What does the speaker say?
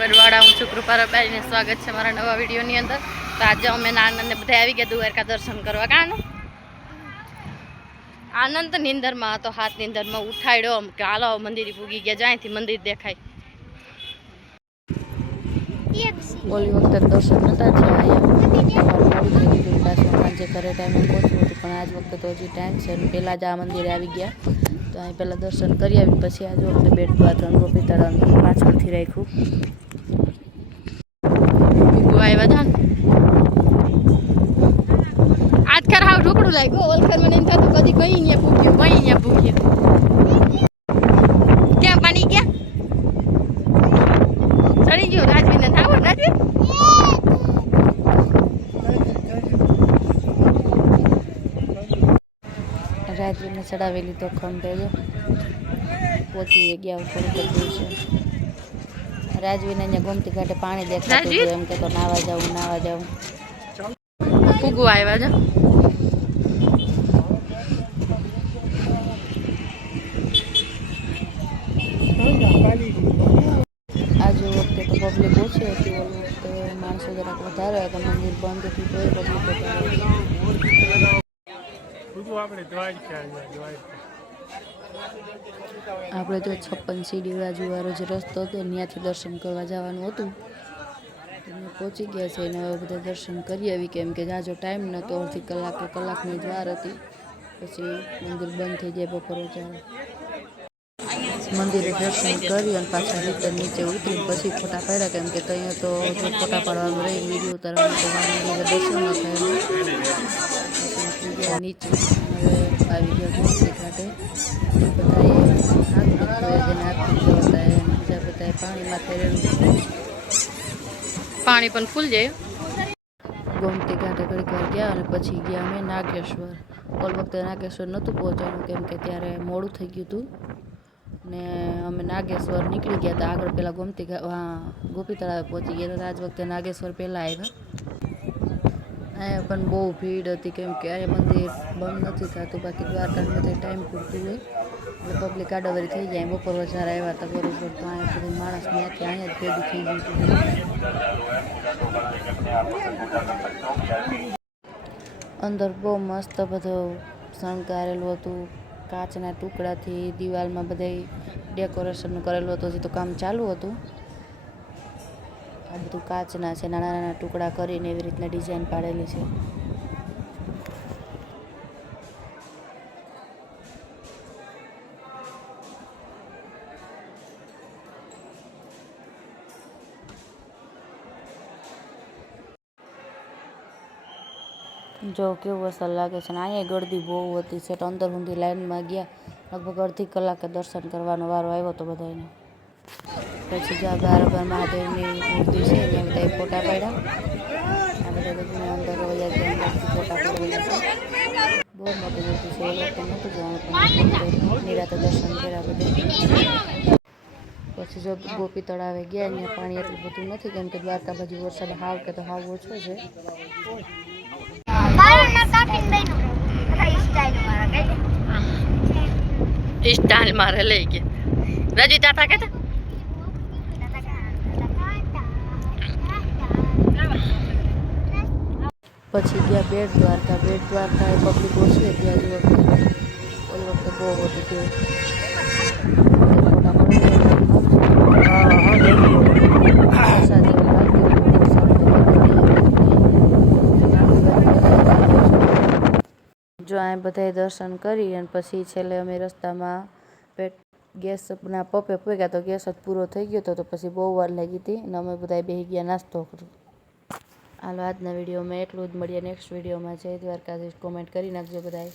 વડવાડા હું છું કૃપારાબાઈને સ્વાગત છે મારા નવા વિડીયોની અંદર. તો આજે અમે આનંદને બધા આવી ગયા દ્વારકા દર્શન કરવા. કાનો આનંદ નીંદરમાં હતો, હાથ નીંદરમાં ઉઠાડ્યો કે હાલો મંદિર પૂગી ગયા, જ્યાંથી મંદિર દેખાય. ઓલી વખતે દર્શન નતા થયા, સાંજે ઘરે ટાઈમે પહોંચવું હતું, પણ આજ વખતે તો હજી ટાઈમ છે. પહેલાં જ આ મંદિરે આવી ગયા તો અહીં પહેલાં દર્શન કરી આવી, પછી આજ વખતે બેટ દ્વારકા ગોપીતળા પાછળથી રાખ્યું. આવ્યા હતા આજ ખર હાવ ઢોકળું લાગ્યું. ઓલખર મને એમ થતું કદી કઈ અહીંયા પૂગ્યું, કઈ અહીંયા પૂગ્યું. ક્યાં પાણી ગયા ચડી ગયો રાજવીને થાવ રાજવી. રાજવીને ચડાવી લીધો ખંભે, પહોંચી ગયા ઉપર છે. રાજવીને અહીંયા ગોમતી ઘાટે પાણી દેખાતું હતું, એમ કે તો નાવા જાઉં નાવા જાઉં. પૂગવા આવ્યા છે. આજે વખતે તો પબ્લિક ઓછી હતી, ઓલી વખતે માણસો જરાક વધારે હતા. મંદિર બંધ હતું તો પબ્લિક આપણે જો 56 સીડી બાજુવાળો જે રસ્તો હતો ત્યાંથી દર્શન કરવા જવાનું હતું. પહોંચી ગયા છે અને હવે બધા દર્શન કરી આવી, કેમ કે જાજો ટાઈમ નહોતો, અડધી કલાકની જ વાર હતી. પછી મંદિર બંધ થઈ જાય બપોર ત્યારે. મંદિરે દર્શન કરી અને પાછા રિટર્ન નીચે ઉતરી પછી ફોટા પાડ્યા, કેમ કે ત્યાં તો જો ફોટા પાડવાનું રહી, વિડીયો ઉતારવાનું તો મંદિરે દર્શન ન થાય. નીચે હવે આવી ગયા ગોમતી ઘાટે. બધાએ હાથ હતા, બીજા બધાએ પાણીમાં ફેરેલું. પાણી પણ ફૂલ જાય. ગોમતી ઘાટે ઘડીક વાર ગયા અને પછી ગયા અમે નાગેશ્વર. ઓલ વખતે નાગેશ્વર નહોતું પહોંચવાનું, કેમ કે ત્યારે મોડું થઈ ગયું હતું ને અમે નાગેશ્વર નીકળી ગયા હતા. આગળ પહેલાં ગોપી તળાવે પહોંચી ગયા હતા. આજ વખતે નાગેશ્વર પહેલાં આવ્યા. અહીંયા પણ બહુ ભીડ હતી, કેમ કે આ મંદિર બંધ નથી થતું. બાકી દ્વારકાનું બધે ટાઈમ પૂરતું હોય એટલે પબ્લિક આડાવરી થઈ જાય. બપોર વધારે આવ્યા હતા બરોબર, તો અહીંયા સુધી માણસ ત્યાંથી અહીંયા જ ભેગું થઈ ગયું હતું. અંદર બહુ મસ્ત બધું શણગારેલું હતું. કાચના ટુકડાથી દિવાલમાં બધે ડેકોરેશન કરેલું હતું. હજી તો કામ ચાલુ હતું. આ બધું કાચના છે, નાના નાના ટુકડા કરીને એવી રીતના ડિઝાઇન પાડેલી છે. જો કેવું અસર લાગે છે. ને અહીંયા ગળદી બહુ હતી છે, તો અંદર સુધી લાઈનમાં ગયા. લગભગ અડધી કલાકે દર્શન કરવાનો વારો આવ્યો હતો બધાને. પછી જ્યાં બારોબાર મહાદેવની મૂર્તિ છે ત્યાં બધા ફોટા પાડ્યા. આ બધા બધું અંદર વયા ગયા, ફોટા પાડેલા છે. બહુ મોટી મૂર્તિ છે, એ લોકો નહોતું જવાનું પણ નિરાતે દર્શન કર્યા બધે. પછી જો ગોપી તળાવે ગયા, અહીંયા પાણી એટલું બધું નથી, કેમ કે દ્વારકા બાજુ વરસાદ હાવ કે તો હાવ ઓછો છે. સ્ટાઇલ મારે લઈ ગયા રજી તાતા કે પછી ગયા બેટ દ્વારકા. બેટ દ્વારકા એ પબ્લિક ઓછી હતી આજે વખતે, ઓલી વખતે બહુ હતી હતી. જો આ બધાએ દર્શન કરી અને પછી છેલ્લે અમે રસ્તામાં ગેસના પપ્પે પગ્યા તો ગેસ જ પૂરો થઈ ગયો હતો, તો પછી બહુ વાર લાગી હતી અને અમે બધાએ બેસી ગયા નાસ્તો કર્યો. હાલો આજના વિડીયોમાં એટલું જ. મળીએ નેક્સ્ટ વિડીયોમાં. જય દ્વારકાધીશ. કોમેન્ટ કરી નાખજો બધાએ.